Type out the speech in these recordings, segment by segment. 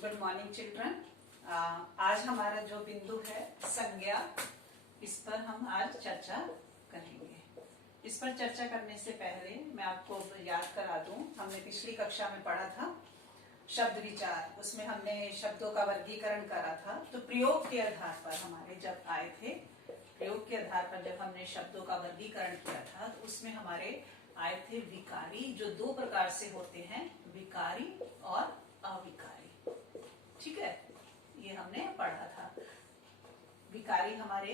Good morning children. आज हमारा जो बिंदु है संज्ञा, इस पर हम आज चर्चा करेंगे। इस पर चर्चा करने से पहले मैं आपको याद करा दूं, हमने पिछली कक्षा में पढ़ा था शब्द विचार। उसमें हमने शब्दों का वर्गीकरण करा था। तो प्रयोग के आधार पर हमारे जब आए थे, प्रयोग के आधार पर जब हमने शब्दों का वर्गीकरण किया था, तो उसमें हमारे आए थे विकारी, जो दो प्रकार से होते हैं, विकारी और अविकारी। ठीक है, ये हमने पढ़ा था। विकारी हमारे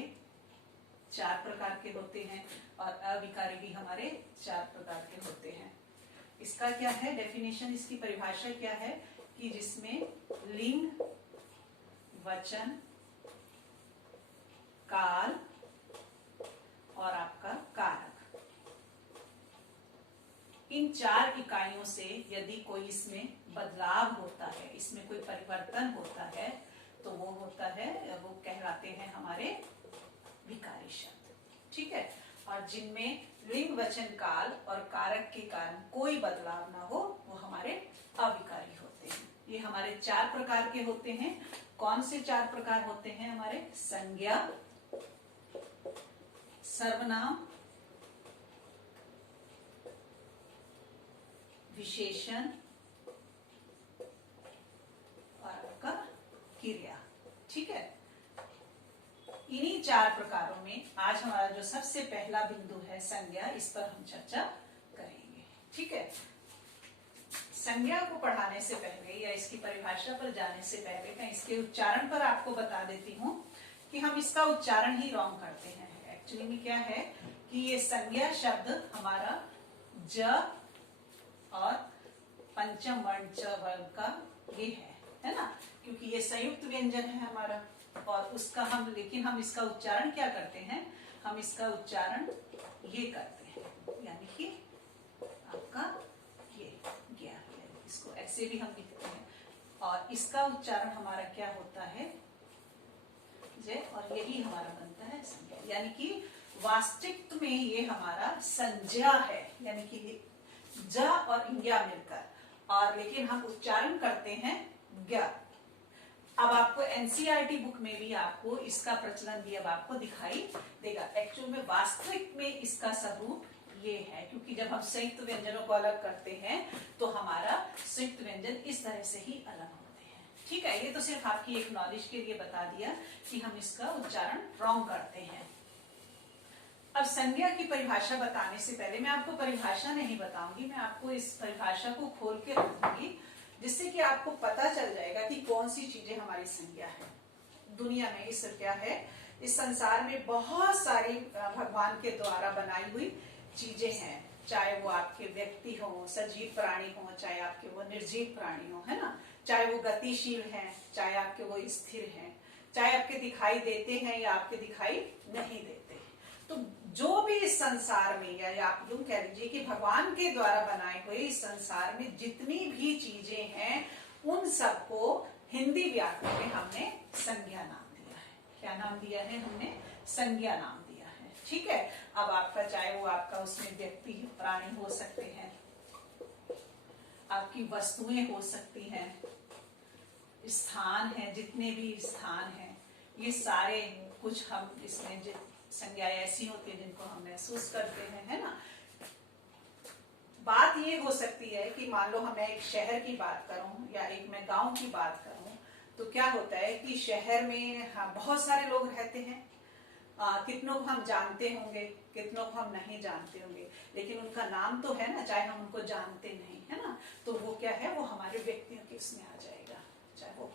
4 प्रकार के होते हैं और अविकारी भी हमारे 4 प्रकार के होते हैं। इसका क्या है डेफिनेशन, इसकी परिभाषा क्या है कि जिसमें लिंग, वचन, काल और आपका कारक, इन 4 इकाइयों से यदि कोई इसमें बदलाव होता है, इसमें कोई परिवर्तन होता है, तो वो होता है, वो कहलाते हैं हमारे विकारी शब्द। ठीक है, और जिनमें लिंग, वचन, काल और कारक के कारण कोई बदलाव ना हो, वो हमारे अविकारी होते हैं। ये हमारे 4 प्रकार के होते हैं। कौन से 4 प्रकार होते हैं हमारे? संज्ञा, सर्वनाम, विशेषण और आपका क्रिया। ठीक है, इन्हीं 4 प्रकारों में आज हमारा जो सबसे पहला बिंदु है संज्ञा, इस पर हम चर्चा करेंगे। ठीक है, संज्ञा को पढ़ाने से पहले या इसकी परिभाषा पर जाने से पहले मैं इसके उच्चारण पर आपको बता देती हूँ कि हम इसका उच्चारण ही रॉन्ग करते हैं। एक्चुअली में क्या है कि ये संज्ञा शब्द हमारा ज और पंचम वर्ण च वर्ण का ये है ना, क्योंकि ये संयुक्त व्यंजन है हमारा, और उसका लेकिन हम इसका उच्चारण क्या करते हैं? हम इसका उच्चारण ये करते हैं, यानी कि आपका ये गया, इसको ऐसे भी हम लिखते हैं, और इसका उच्चारण हमारा क्या होता है? जय, और यही हमारा बनता है संज्ञा। यानी कि वास्तविक में ये हमारा संज्ञा है, यानी कि ज और ज्ञा मिलकर, और लेकिन हम उच्चारण करते हैं ज्ञ। अब आपको एनसीईआरटी बुक में भी आपको इसका प्रचलन भी अब आपको दिखाई देगा। एक्चुअल में वास्तविक में इसका स्वरूप ये है, क्योंकि जब हम संयुक्त व्यंजनों को अलग करते हैं तो हमारा संयुक्त व्यंजन इस तरह से ही अलग होते हैं। ठीक है, ये तो सिर्फ आपकी एक नॉलेज के लिए बता दिया कि हम इसका उच्चारण रॉन्ग करते हैं। अब संज्ञा की परिभाषा बताने से पहले मैं आपको परिभाषा नहीं बताऊंगी, मैं आपको इस परिभाषा को खोल के रखूंगी, जिससे कि आपको पता चल जाएगा कि कौन सी चीजें हमारी संज्ञा है। दुनिया में इस क्या है, इस संसार में बहुत सारी भगवान के द्वारा बनाई हुई चीजें हैं, चाहे वो आपके व्यक्ति हो, सजीव प्राणी हो, चाहे आपके वो निर्जीव प्राणी हो, है ना, चाहे वो गतिशील हैं, चाहे आपके वो स्थिर हैं, चाहे आपके दिखाई देते हैं या आपके दिखाई नहीं देते। तो जो भी इस संसार में, या आप यूं कह लीजिए कि भगवान के द्वारा बनाए हुए इस संसार में जितनी भी चीजें हैं, उन सबको हिंदी व्याकरण में हमने संज्ञा नाम दिया है। क्या नाम दिया है? हमने संज्ञा नाम दिया है। ठीक है, अब आपका चाहे वो आपका उसमें व्यक्ति प्राणी हो सकते हैं, आपकी वस्तुएं हो सकती हैं, स्थान है, जितने भी स्थान हैं, ये सारे कुछ हम इसमें संज्ञा ऐसी होती है जिनको हम महसूस करते हैं, है ना। बात ये हो सकती है कि मान लो मैं एक शहर की बात करूं या एक मैं गांव की बात करूं, तो क्या होता है कि शहर में बहुत सारे लोग रहते हैं, कितनों को हम जानते होंगे, कितनों को हम नहीं जानते होंगे, लेकिन उनका नाम तो है ना, चाहे हम उनको जानते नहीं, है ना, तो वो क्या है, वो हमारे व्यक्तियों के इसमें आ जाएगा, चाहे वो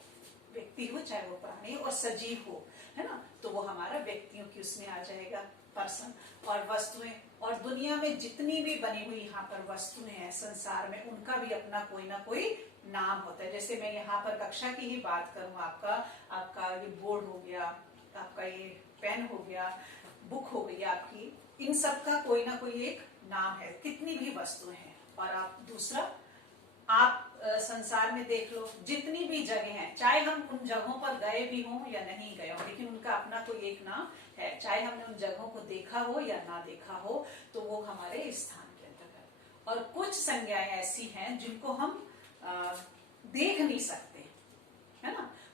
व्यक्ति हो, चाहे वो प्राणी और सजीव हो, है ना, तो वो हमारा व्यक्तियों की उसमें आ जाएगा, पर्सन। और वस्तुएं, और दुनिया में जितनी भी बनी हुई यहाँ पर वस्तुएं हैं संसार में, उनका भी अपना कोई ना कोई नाम होता है। जैसे मैं यहाँ पर कक्षा की ही बात करूं, आपका ये बोर्ड हो गया, आपका ये पेन हो गया, बुक हो गई आपकी, इन सब का कोई ना कोई एक नाम है, कितनी भी वस्तुएं हैं। और आप दूसरा, आप संसार में देख लो, जितनी भी जगह हैं, चाहे हम उन जगहों पर गए भी हों या नहीं गए हों, लेकिन उनका अपना कोई एक नाम है, चाहे हमने उन जगहों को देखा हो या ना देखा हो, तो वो हमारे स्थान के अंतर्गत। और कुछ संज्ञाएं ऐसी हैं जिनको हम देख नहीं सकते,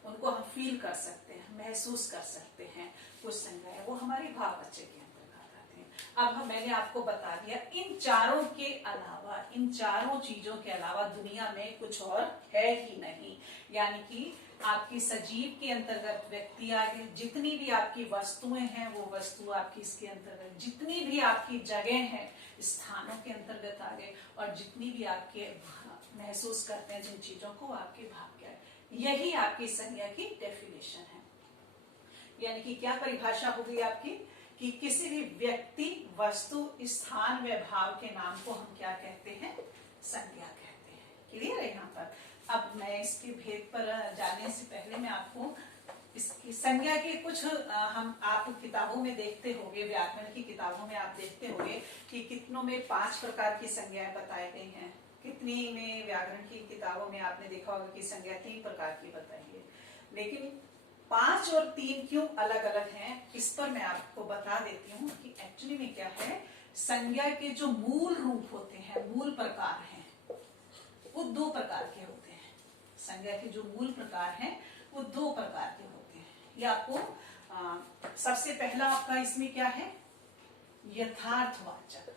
उनको हम फील कर सकते हैं, महसूस कर सकते हैं। कुछ संज्ञाएं वो हमारी भाववाचक के अंतर्गत आते हैं। अब मैंने आपको बता दिया इन चारों के अलावा, इन चारों चीजों के अलावा दुनिया में कुछ और है ही नहीं। यानी कि आपकी सजीव के अंतर्गत व्यक्ति आ गए, जितनी भी आपकी वस्तुएं हैं वो वस्तु आपकी इसके अंतर्गत, जितनी भी आपकी जगह है स्थानों के अंतर्गत आ गए, और जितनी भी आपके महसूस करते हैं जिन चीजों को, आपके भाव क्या है। यही आपकी संज्ञा की डेफिनेशन है। यानी कि क्या परिभाषा हो गई आपकी कि किसी भी व्यक्ति, वस्तु, स्थान व भाव के नाम को हम क्या कहते हैं, संज्ञा कहते हैं। क्लियर है यहाँ पर। अब मैं इसके भेद पर जाने से पहले मैं आपको इसकी संज्ञा के कुछ हम आप किताबों में देखते होंगे, व्याकरण की किताबों में आप देखते होंगे कि कितनों में 5 प्रकार की संज्ञाएं बताई गई हैं, कितनी में व्याकरण की किताबों में आपने देखा होगा कि संज्ञा 3 प्रकार की बताई है। लेकिन 5 और 3 क्यों अलग अलग हैं, इस पर मैं आपको बता देती हूँ कि एक्चुअली में क्या है। संज्ञा के जो मूल रूप होते हैं, मूल प्रकार हैं, वो 2 प्रकार के होते हैं। संज्ञा के जो मूल प्रकार हैं वो 2 प्रकार के होते हैं। ये आपको सबसे पहला आपका इसमें क्या है, यथार्थवाचक,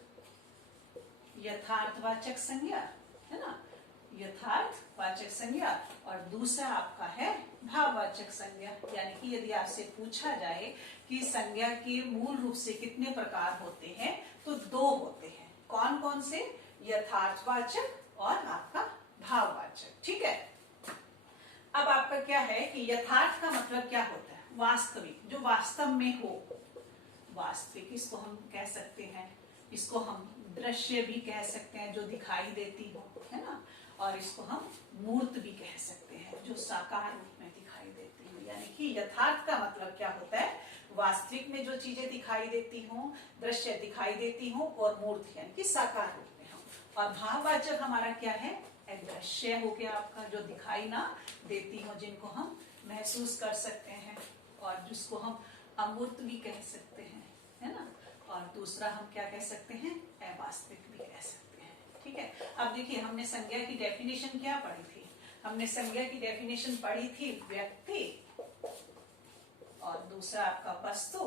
यथार्थवाचक संज्ञा है ना, यथार्थवाचक संज्ञा। और दूसरा आपका है भाववाचक संज्ञा। यानी कि यदि आपसे पूछा जाए कि संज्ञा के मूल रूप से कितने प्रकार होते हैं, तो 2 होते हैं। कौन कौन से, यथार्थवाचक और आपका भाववाचक। ठीक है। अब आपका क्या है कि यथार्थ का मतलब क्या होता है, वास्तविक, जो वास्तव में हो, वास्तविक। इसको हम कह सकते हैं, इसको हम दृश्य भी कह सकते हैं, जो दिखाई देती हो, है ना। और इसको हम मूर्त भी कह सकते हैं, जो साकार रूप में दिखाई देती हो। यानी कि यथार्थ का मतलब क्या होता है, वास्तविक में जो चीजें दिखाई देती हो, दृश्य दिखाई देती हो, और मूर्त यानी कि साकार रूप में हो। और भाववाचक हमारा क्या है, दृश्य हो गया आपका, जो दिखाई ना देती हो, जिनको हम महसूस कर सकते हैं, और जिसको हम अमूर्त भी कह सकते हैं, है ना। और दूसरा हम क्या कह सकते हैं, अवास्तविक भी कह सकते हैं। ठीक है। अब देखिए हमने संज्ञा की डेफिनेशन क्या पढ़ी थी, हमने संज्ञा की डेफिनेशन पढ़ी थी व्यक्ति, और दूसरा आपका वस्तु,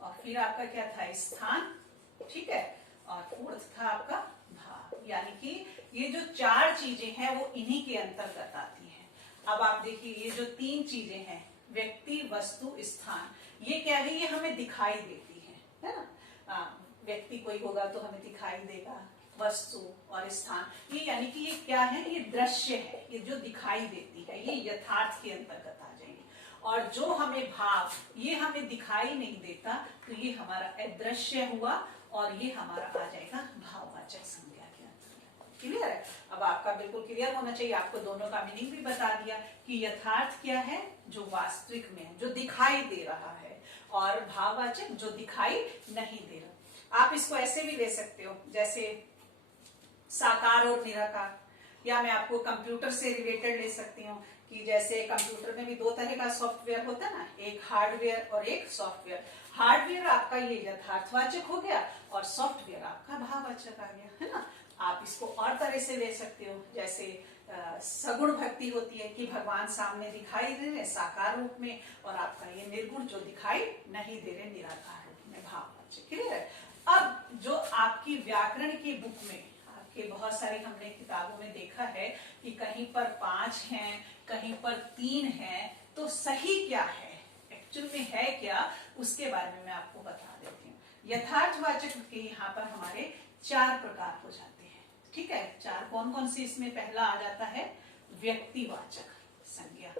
और फिर आपका क्या था, स्थान। ठीक है। और फोर्थ था आपका भाव। यानी कि ये जो 4 चीजें हैं वो इन्हीं के अंतर्गत आती हैं। अब आप देखिए ये जो 3 चीजें हैं, व्यक्ति, वस्तु, स्थान, ये क्या है, ये हमें दिखाई देती है ना। व्यक्ति कोई होगा तो हमें दिखाई देगा, वस्तु और स्थान, ये यानी कि ये क्या है, ये दृश्य है, ये जो दिखाई देती है, ये यथार्थ के अंतर्गत आ जाएंगे। और जो हमें भाव, ये हमें दिखाई नहीं देता, तो ये हमारा अदृश्य हुआ, और ये हमारा आ जाएगा भाववाचक संज्ञा के अंतर्गत। क्लियर है। अब आपका बिल्कुल क्लियर होना चाहिए। आपको दोनों का मीनिंग भी बता दिया कि यथार्थ क्या है, जो वास्तविक में, जो दिखाई दे रहा है, और भाववाचक जो दिखाई नहीं दे रहा। आप इसको ऐसे भी ले सकते हो, जैसे साकार और निराकार, या मैं आपको कंप्यूटर से रिलेटेड ले सकती हूँ कि जैसे कंप्यूटर में भी 2 तरह का सॉफ्टवेयर होता है ना, एक हार्डवेयर और एक सॉफ्टवेयर। हार्डवेयर आपका ये यथार्थवाचक हो गया, और सॉफ्टवेयर आपका भाववाचक आ गया, है ना। आप इसको और तरह से ले सकते हो, जैसे सगुण भक्ति होती है कि भगवान सामने दिखाई दे रहे साकार रूप में, और आपका ये निर्गुण जो दिखाई नहीं दे रहे निराकार रूप में, भाववाचक। क्लियर है। अब जो आपकी व्याकरण की बुक में, आपके बहुत सारी हमने किताबों में देखा है कि कहीं पर 5 हैं, कहीं पर 3 हैं, तो सही क्या है, एक्चुअल में है क्या, उसके बारे में मैं आपको बता देती हूँ। यथार्थवाचक के यहाँ पर हमारे 4 प्रकार हो जाते हैं। ठीक है। 4 कौन कौन से, इसमें पहला आ जाता है व्यक्तिवाचक संज्ञा,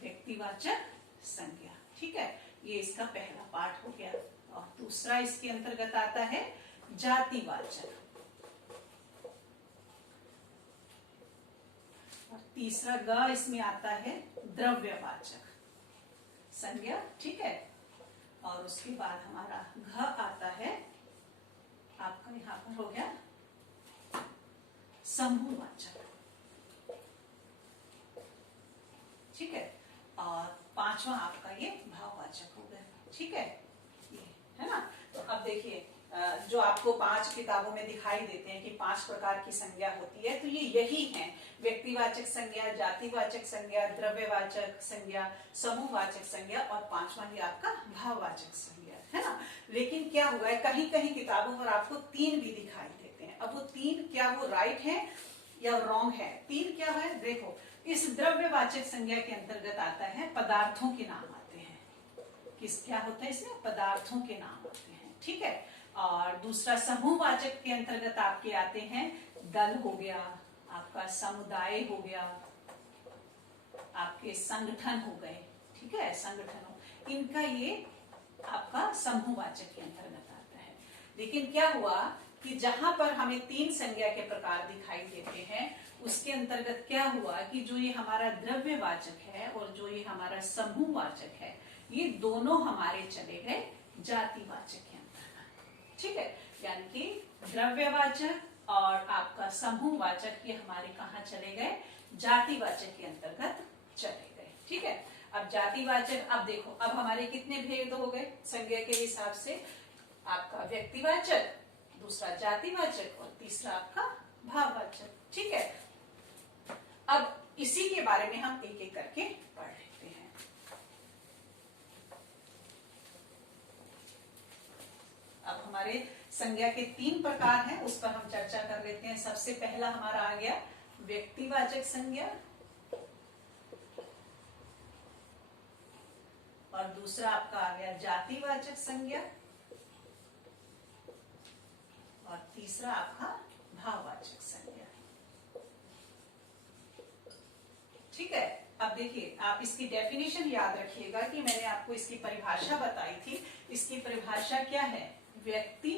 व्यक्तिवाचक संज्ञा। ठीक है। ये इसका पहला पार्ट हो गया। और दूसरा इसके अंतर्गत आता है जातिवाचक, और तीसरा ग इसमें आता है द्रव्यवाचक संज्ञा। ठीक है। और उसके बाद हमारा घ आता है आपका, यहां पर हो गया समूहवाचक। ठीक है। और 5वां आपका ये भाववाचक हो गया। ठीक है, ये है ना। तो अब देखिए जो आपको 5 किताबों में दिखाई देते हैं कि 5 प्रकार की संज्ञा होती है, तो ये यही है, व्यक्तिवाचक संज्ञा, जातिवाचक संज्ञा, द्रव्यवाचक संज्ञा, समूहवाचक संज्ञा और 5वां ये आपका भाववाचक संज्ञा है ना। लेकिन क्या हुआ है, कहीं कहीं किताबों पर आपको 3 भी दिखाई देते हैं। अब वो 3 क्या वो राइट है या रॉन्ग है? 3 क्या है, देखो, इस द्रव्यवाचक संज्ञा के अंतर्गत आता है पदार्थों के नाम आते हैं। किस क्या होता है इसमें? पदार्थों के नाम आते हैं, ठीक है। और दूसरा समूहवाचक के अंतर्गत आपके आते हैं दल हो गया, आपका समुदाय हो गया, आपके संगठन हो गए, ठीक है, संगठनों, इनका ये आपका समूहवाचक के अंतर्गत आता है। लेकिन क्या हुआ कि जहां पर हमें 3 संज्ञा के प्रकार दिखाई देते हैं, उसके अंतर्गत क्या हुआ कि जो ये हमारा द्रव्यवाचक है और जो ये हमारा समूहवाचक है, ये दोनों हमारे चले गए जातिवाचक के अंतर्गत, ठीक है। यानी कि द्रव्यवाचक और आपका समूहवाचक ये हमारे कहाँ चले गए? जातिवाचक के अंतर्गत चले गए, ठीक है। अब जातिवाचक, अब देखो, अब हमारे कितने भेद हो गए संज्ञा के हिसाब से? आपका व्यक्तिवाचक, दूसरा जातिवाचक और तीसरा आपका भाववाचक, ठीक है। अब इसी के बारे में हम एक एक करके पढ़ लेते हैं। अब हमारे संज्ञा के 3 प्रकार हैं, उस पर हम चर्चा कर लेते हैं। सबसे पहला हमारा आ गया व्यक्तिवाचक संज्ञा, और दूसरा आपका आ गया जातिवाचक संज्ञा, और तीसरा आपका भाववाचक संज्ञा, ठीक है। अब देखिए, आप इसकी डेफिनेशन याद रखिएगा कि मैंने आपको इसकी परिभाषा बताई थी। इसकी परिभाषा क्या है? व्यक्ति,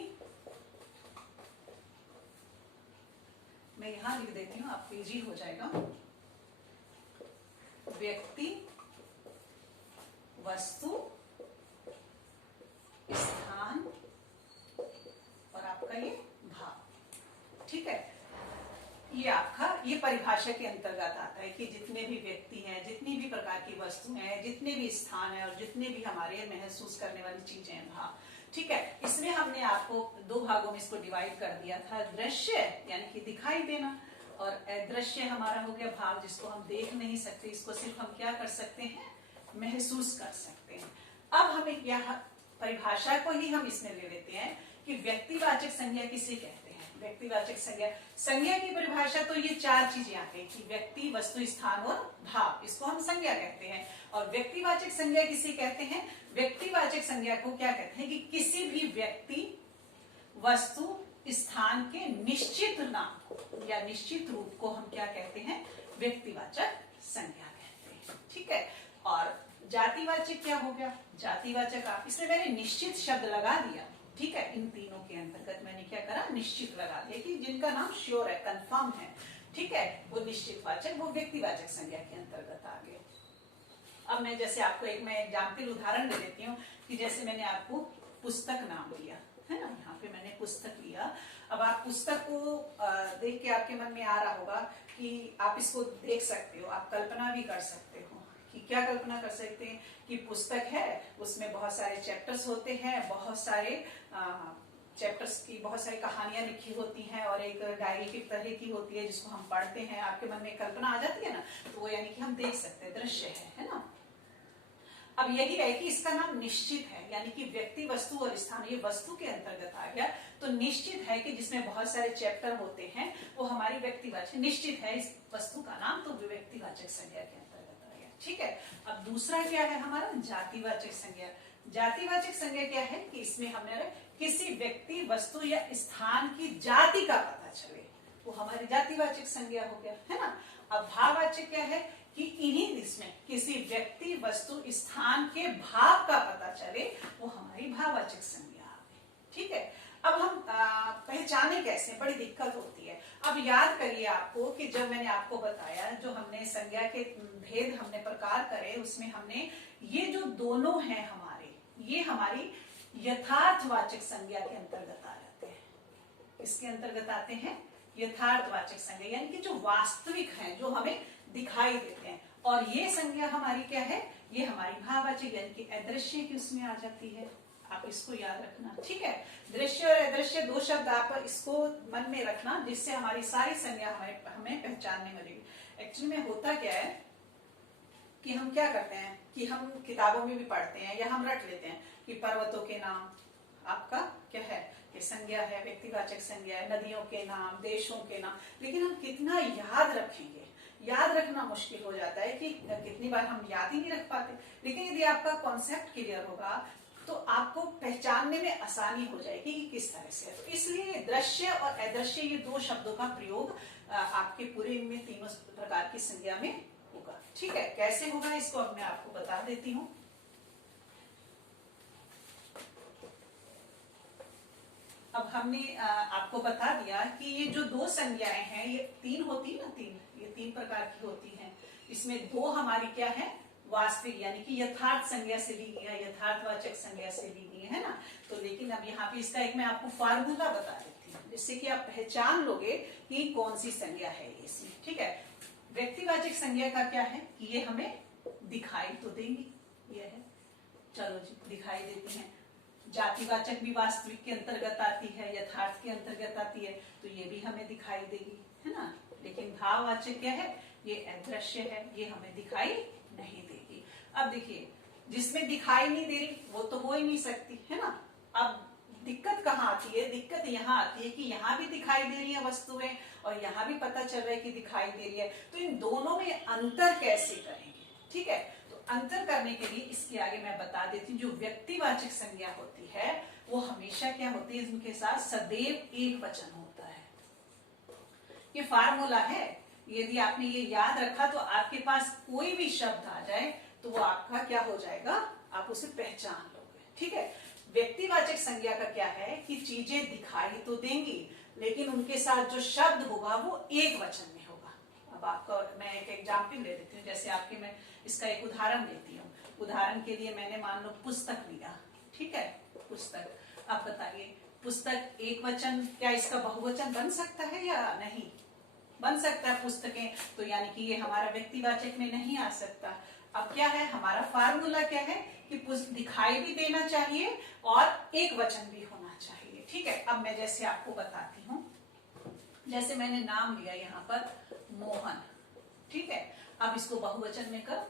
मैं यहां लिख देती हूं, आपको इजी हो जाएगा। व्यक्ति, वस्तु, स्थान और आपका ये भाव, ठीक है। ये आपका ये परिभाषा के अंतर्गत आता है कि जितने भी व्यक्ति हैं, जितनी भी प्रकार की वस्तु हैं, जितने भी स्थान है और जितने भी हमारे महसूस करने वाली चीजें हैं, भाव, ठीक है। इसमें हमने आपको 2 भागों में इसको डिवाइड कर दिया था। दृश्य यानी कि दिखाई देना, और अदृश्य हमारा हो गया भाव, जिसको हम देख नहीं सकते, इसको सिर्फ हम क्या कर सकते हैं? महसूस कर सकते हैं। अब हमें यह परिभाषा को ही हम इसमें ले लेते हैं कि व्यक्तिवाचक संज्ञा किसे कहते हैं। व्यक्तिवाचक संज्ञा, संज्ञा की परिभाषा तो ये 4 चीजें आती हैं कि व्यक्ति, वस्तु, स्थान और भाव, इसको हम संज्ञा कहते हैं। और व्यक्तिवाचक संज्ञा किसे कहते हैं? व्यक्तिवाचक संज्ञा को क्या कहते हैं कि किसी भी व्यक्ति, वस्तु, स्थान के निश्चित नाम या निश्चित रूप को हम क्या कहते हैं? व्यक्तिवाचक संज्ञा कहते हैं, ठीक है। और जातिवाचक क्या हो गया? जातिवाचक, आप इसमें मैंने निश्चित शब्द लगा दिया, ठीक है। इन तीनों के अंतर्गत मैंने क्या करा? निश्चित लगा दिया कि जिनका नाम श्योर है, कंफर्म है, ठीक है, वो निश्चित वाचक, वो व्यक्तिवाचक संज्ञा के अंतर्गत आ गए। अब मैं जैसे आपको एक मैं एग्जाम्पल उदाहरण दे देती हूँ कि जैसे मैंने आपको पुस्तक नाम लिया है ना, यहाँ पे मैंने पुस्तक लिया। अब आप पुस्तक को देख के आपके मन में आ रहा होगा कि आप इसको देख सकते हो, आप कल्पना भी कर सकते हो कि क्या कल्पना कर सकते हैं कि पुस्तक है, उसमें बहुत सारे चैप्टर्स होते हैं, बहुत सारे चैप्टर्स की बहुत सारी कहानियां लिखी होती हैं और एक डायरी की तरह की होती है जिसको हम पढ़ते हैं। आपके मन में कल्पना आ जाती है ना, तो वो यानी कि हम देख सकते हैं, दृश्य है ना। अब यही है कि इसका नाम निश्चित है, यानी कि व्यक्ति, वस्तु और स्थान, ये वस्तु के अंतर्गत आ गया। तो निश्चित है कि जिसमें बहुत सारे चैप्टर होते हैं वो हमारी व्यक्तिवाचक, निश्चित है इस वस्तु का नाम, तो व्यक्तिवाचक संज्ञा के अंतर्गत आ गया, ठीक है। अब दूसरा क्या है हमारा? जातिवाचक संज्ञा। जातिवाचक संज्ञा क्या है कि इसमें हमने किसी व्यक्ति, वस्तु या स्थान की जाति का पता चले, वो हमारी जातिवाचक संज्ञा हो गया, है ना। अब भाववाचक क्या है कि इन्हीं इसमें किसी व्यक्ति, वस्तु, स्थान के भाव का पता चले, वो हमारी भाववाचक संज्ञा आ गई, ठीक है। अब हम पहचाने कैसे? बड़ी दिक्कत होती है। अब याद करिए आपको कि जब मैंने आपको बताया, जो हमने संज्ञा के भेद हमने प्रकार करे, उसमें हमने ये जो दोनों हैं हमारे, ये हमारी यथार्थवाचक संज्ञा के अंतर्गत आ जाते हैं। इसके अंतर्गत आते हैं यथार्थवाचक संज्ञा, यानी कि जो वास्तविक है, जो हमें दिखाई देते हैं। और ये संज्ञा हमारी क्या है? ये हमारी भाववाचक यानी कि अदृश्य की उसमें आ जाती है। आप इसको याद रखना, ठीक है। दृश्य और अदृश्य दो शब्द आप इसको मन में रखना, जिससे हमारी सारी संज्ञा हमें पहचानने मिलेगी। एक्चुअली में होता क्या है कि हम क्या करते हैं कि हम किताबों में भी पढ़ते हैं या हम रट लेते हैं कि पर्वतों के नाम आपका क्या है, ये संज्ञा है, व्यक्तिवाचक संज्ञा है, नदियों के नाम, देशों के नाम, लेकिन हम कितना याद रखेंगे, याद रखना मुश्किल हो जाता है कि कितनी बार हम याद ही नहीं रख पाते। लेकिन यदि आपका कॉन्सेप्ट क्लियर होगा तो आपको पहचानने में आसानी हो जाएगी कि किस तरह से है। तो इसलिए दृश्य और अदृश्य ये दो शब्दों का प्रयोग आपके पूरे इनमें तीनों प्रकार की संज्ञा में होगा, ठीक है। कैसे होगा इसको अब मैं आपको बता देती हूँ। अब हमने आपको बता दिया कि ये जो दो संज्ञाएं हैं ये तीन होती है ना, ये तीन प्रकार की होती हैं। इसमें दो हमारी क्या है, वास्तविक यानी कि यथार्थ संज्ञा से ली गई है, यथार्थवाचक संज्ञा से ली गई है ना। तो लेकिन अब यहाँ पे इसका एक मैं आपको फार्मूला बता देती हूँ, जिससे कि आप पहचान लोगे कि कौन सी संज्ञा है इसमें, ठीक है। व्यक्तिवाचक संज्ञा का क्या है कि ये हमें दिखाई तो देंगी, ये है, चलो जी दिखाई देती है। जातिवाचक भी वास्तविक के अंतर्गत आती है, यथार्थ के अंतर्गत आती है, तो ये भी हमें दिखाई देगी, है ना। लेकिन भाववाचक क्या है, ये अदृश्य है, ये हमें दिखाई नहीं देगी। अब देखिए, जिसमें दिखाई नहीं दे रही वो तो हो ही नहीं सकती, है ना। अब दिक्कत कहाँ आती है, दिक्कत यहाँ आती है कि यहाँ भी दिखाई दे रही है वस्तुएं और यहाँ भी पता चल रहा है कि दिखाई दे रही है, तो इन दोनों में अंतर कैसे करेंगे, ठीक है। अंतर करने के लिए इसके आगे मैं बता देती हूँ, जो व्यक्तिवाचक संज्ञा होती है वो हमेशा क्या होती है, उनके साथ सदैव एक वचन होता है। ये फार्मूला है, यदि आपने ये याद रखा तो आपके पास कोई भी शब्द आ जाए तो वो आपका क्या हो जाएगा, आप उसे पहचान लोगे, ठीक है। व्यक्तिवाचक संज्ञा का क्या है कि चीजें दिखाई तो देंगी लेकिन उनके साथ जो शब्द होगा वो एक वचन में होगा। अब आपका मैं एक एग्जाम्पल ले देती हूँ, जैसे आपके मैं इसका एक उदाहरण देती हूँ। उदाहरण के लिए मैंने मान लो पुस्तक लिया, ठीक है, पुस्तक। अब बताइए, पुस्तक एक वचन, क्या इसका बहुवचन बन सकता है या नहीं? बन सकता है पुस्तकें, तो यानी कि ये हमारा व्यक्तिवाचक में नहीं आ सकता। अब क्या है हमारा फार्मूला, क्या है कि दिखाई भी देना चाहिए और एक वचन भी होना चाहिए, ठीक है। अब मैं जैसे आपको बताती हूँ, जैसे मैंने नाम लिया यहाँ पर मोहन, ठीक है। अब इसको बहुवचन में कर,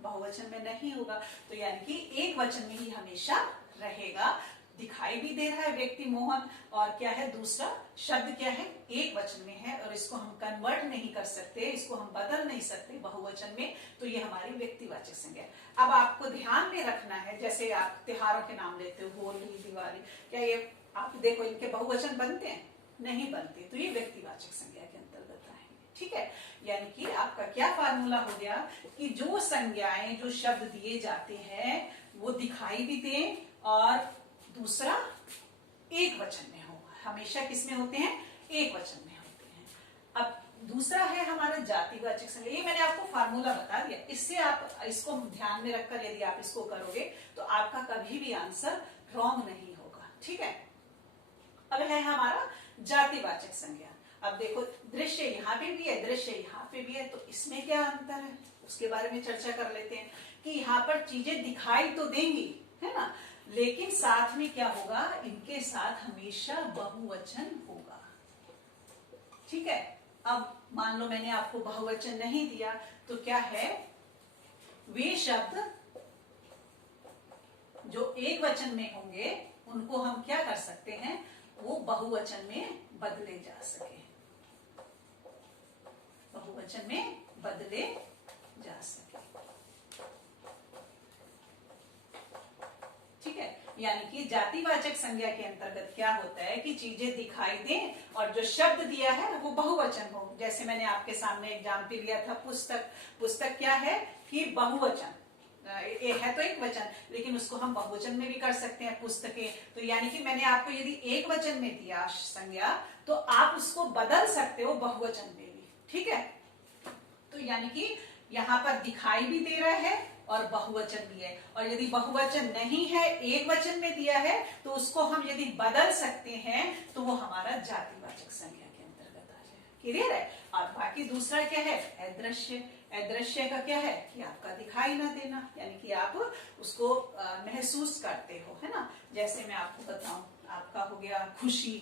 बहुवचन में नहीं होगा, तो यानी कि एक वचन में ही हमेशा रहेगा। दिखाई भी दे रहा है व्यक्ति मोहन, और क्या है दूसरा शब्द क्या है, एक वचन में है, और इसको हम कन्वर्ट नहीं कर सकते, इसको हम बदल नहीं सकते बहुवचन में, तो ये हमारी व्यक्तिवाचक संज्ञा। अब आपको ध्यान में रखना है, जैसे आप त्योहारों के नाम लेते हो, होली, दिवाली, क्या ये आप देखो इनके बहुवचन बनते हैं? नहीं बनते, तो ये व्यक्तिवाचक संज्ञा के अंतर्गत आएंगे, ठीक है। यानी कि आपका क्या फार्मूला हो गया कि जो संज्ञाएं, जो शब्द दिए जाते हैं वो दिखाई भी दें और दूसरा एक वचन में हो, हमेशा किसमें होते हैं, एक वचन में होते हैं। अब दूसरा है हमारा जातिवाचक संज्ञा, ये मैंने आपको फार्मूला बता दिया, इससे आप इसको ध्यान में रखकर यदि आप इसको करोगे तो आपका कभी भी आंसर रॉन्ग नहीं होगा, ठीक है। अब है हमारा जातिवाचक संज्ञा। अब देखो दृश्य यहाँ पे भी है, दृश्य यहाँ पे भी है, तो इसमें क्या अंतर है उसके बारे में चर्चा कर लेते हैं कि यहाँ पर चीजें दिखाई तो देंगी, है ना, लेकिन साथ में क्या होगा, इनके साथ हमेशा बहुवचन होगा, ठीक है। अब मान लो मैंने आपको बहुवचन नहीं दिया, तो क्या है, वे शब्द जो एक वचन में होंगे उनको हम क्या कर सकते हैं, वो बहुवचन में बदले जा सके, बहुवचन में बदले जा सके, ठीक है। यानी कि जातिवाचक संज्ञा के अंतर्गत क्या होता है कि चीजें दिखाई दें और जो शब्द दिया है वो बहुवचन हो। जैसे मैंने आपके सामने एग्जाम्पल लिया था पुस्तक, पुस्तक क्या है कि बहुवचन है तो एक वचन, लेकिन उसको हम बहुवचन में भी कर सकते हैं पुस्तकें। तो यानी कि मैंने आपको यदि एक वचन में दिया संज्ञा तो आप उसको बदल सकते हो बहुवचन में भी, ठीक है। तो यानी कि यहाँ पर दिखाई भी दे रहा है और बहुवचन भी है, और यदि बहुवचन नहीं है, एक वचन में दिया है, तो उसको हम यदि बदल सकते हैं तो वो हमारा जातिवाचक संज्ञा के अंतर्गत आ जाएगा। क्लियर है। और बाकी दूसरा क्या है, अदृश्य। अदृश्य का क्या है कि आपका दिखाई ना देना, यानी कि आप उसको महसूस करते हो, है ना। जैसे मैं आपको बताऊं, आपका हो गया खुशी,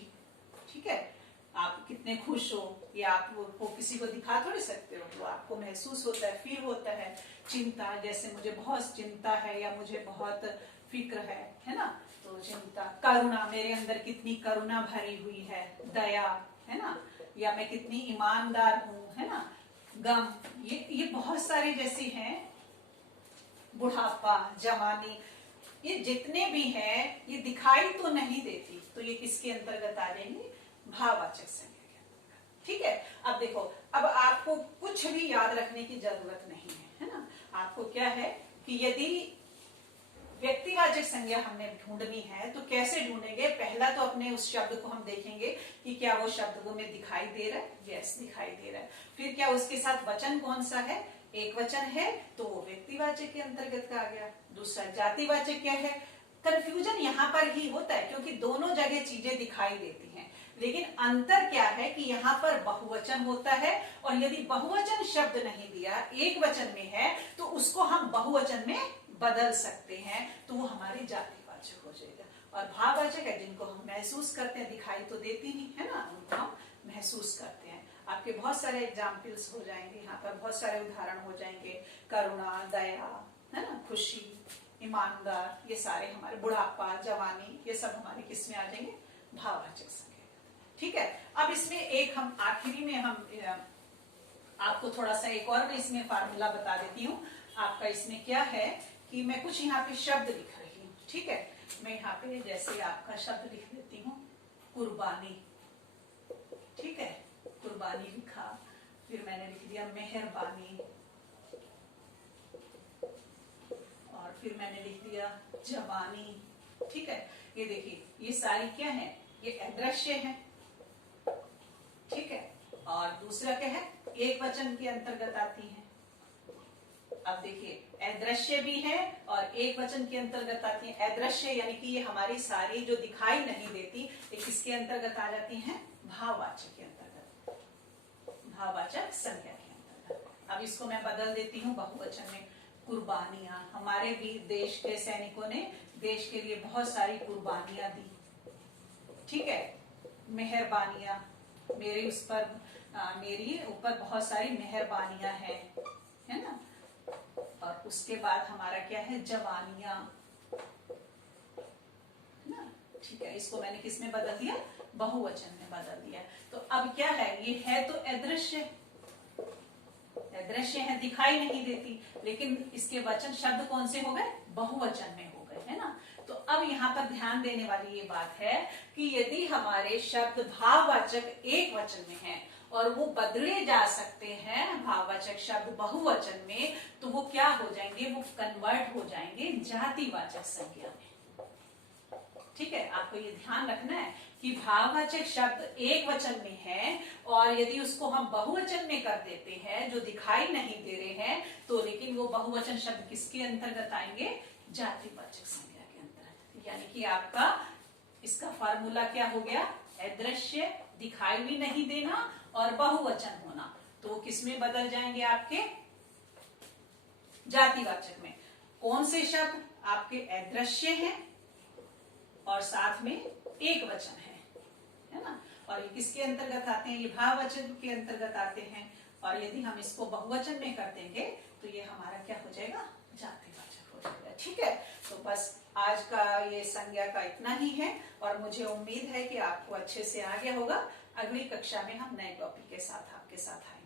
ठीक है, आप कितने खुश हो, ये आप वो किसी को दिखा थोड़ी सकते हो, वो आपको महसूस होता है, फील होता है। चिंता, जैसे मुझे बहुत चिंता है या मुझे बहुत फिक्र है ना, तो चिंता। करुणा, मेरे अंदर कितनी करुणा भरी हुई है। दया, है ना, या मैं कितनी ईमानदार हूं, है ना। गम, ये बहुत सारे जैसे हैं। बुढ़ापा, जवानी, ये जितने भी हैं ये दिखाई तो नहीं देती, तो ये किसके अंतर्गत आ जाएंगे, भाववाचक संज्ञा के अंतर्गत। ठीक है। अब देखो, अब आपको कुछ भी याद रखने की जरूरत नहीं है ना। आपको क्या है कि यदि व्यक्तिवाचक संज्ञा हमने ढूंढनी है तो कैसे ढूंढेंगे, पहला तो अपने उस शब्द को हम देखेंगे कि क्या वो शब्द को में दिखाई दे रहा है, यस दिखाई दे रहा है। फिर क्या उसके साथ वचन कौन सा है, एक वचन है तो वो व्यक्तिवाचक के अंतर्गत का आ गया। दूसरा जातिवाचक क्या है, कंफ्यूजन यहाँ पर ही होता है क्योंकि दोनों जगह चीजें दिखाई देती हैं, लेकिन अंतर क्या है कि यहाँ पर बहुवचन होता है, और यदि बहुवचन शब्द नहीं दिया, एक वचन में है, तो उसको हम बहुवचन में बदल सकते हैं, तो वो हमारी जातिवाचक हो जाएगा। और भाववाचक है जिनको हम महसूस करते हैं, दिखाई तो देती नहीं है ना, उनको हम महसूस करते हैं। आपके बहुत सारे एग्जाम्पल्स हो जाएंगे, यहाँ पर बहुत सारे उदाहरण हो जाएंगे। करुणा, दया, है ना, खुशी, ईमानदार, ये सारे हमारे, बुढ़ापा, जवानी, ये सब हमारे किस में आ जाएंगे, भाववाचक संज्ञा। ठीक है। अब इसमें एक हम आखिरी में हम आपको थोड़ा सा एक और इसमें फार्मूला बता देती हूँ। आपका इसमें क्या है कि मैं कुछ यहाँ पे शब्द लिख रही हूँ, ठीक है। मैं यहाँ पे जैसे आपका शब्द लिख देती हूँ, कुर्बानी, ठीक है, कुर्बानी लिखा। फिर मैंने लिख दिया मेहरबानी, और फिर मैंने लिख दिया जवानी, ठीक है। ये देखिए, ये सारी क्या है, ये अदृश्य है, ठीक है। और दूसरा क्या है, एक वचन के अंतर्गत आती है। अब देखिए, अदृश्य भी है और एक वचन के अंतर्गत आती है। अदृश्य यानी कि ये हमारी सारी जो दिखाई नहीं देती, ये किसके अंतर्गत आ जाती हैं, भाववाचक के अंतर्गत, भाववाचक संज्ञा के अंतर्गत। अब इसको मैं बदल देती हूँ बहुवचन में। कुर्बानियां, हमारे भी देश के सैनिकों ने देश के लिए बहुत सारी कुर्बानियां दी, ठीक है। मेहरबानियां, मेरे उस पर मेरी ऊपर बहुत सारी मेहरबानियां हैं, है ना। और उसके बाद हमारा क्या है, जवानियां, ना, ठीक है। इसको मैंने किस में बदल दिया, बहुवचन में बदल दिया। तो अब क्या है, ये है तो अदृश्य, अदृश्य है, दिखाई नहीं देती, लेकिन इसके वचन शब्द कौन से हो गए, बहुवचन में हो गए, है ना। तो अब यहाँ पर ध्यान देने वाली ये बात है कि यदि हमारे शब्द भाववाचक एक वचन में है और वो बदले जा सकते हैं भाववाचक शब्द बहुवचन में, तो वो क्या हो जाएंगे, वो कन्वर्ट हो जाएंगे जातिवाचक संज्ञा में। ठीक है, आपको ये ध्यान रखना है कि भाववाचक शब्द एक वचन में है और यदि उसको हम बहुवचन में कर देते हैं जो दिखाई नहीं दे रहे हैं, तो लेकिन वो बहुवचन शब्द किसके अंतर्गत आएंगे, जातिवाचक संज्ञा के अंतर्गत। यानी कि आपका इसका फार्मूला क्या हो गया, अदृश्य, दिखाई भी नहीं देना और बहुवचन होना, तो वो किस में बदल जाएंगे, आपके जातिवाचक में। कौन से शब्द आपके अदृश्य हैं और साथ में एक वचन है ना। और ये किसके अंतर्गत आते हैं, ये भाववचन के अंतर्गत आते हैं। और यदि हम इसको बहुवचन में कर देंगे तो ये हमारा क्या हो जाएगा, जातिवाचक हो जाएगा। ठीक है, तो बस आज का ये संज्ञा का इतना ही है और मुझे उम्मीद है कि आपको अच्छे से आ गया होगा। अगली कक्षा में हम नए टॉपिक के साथ आपके साथ आएंगे।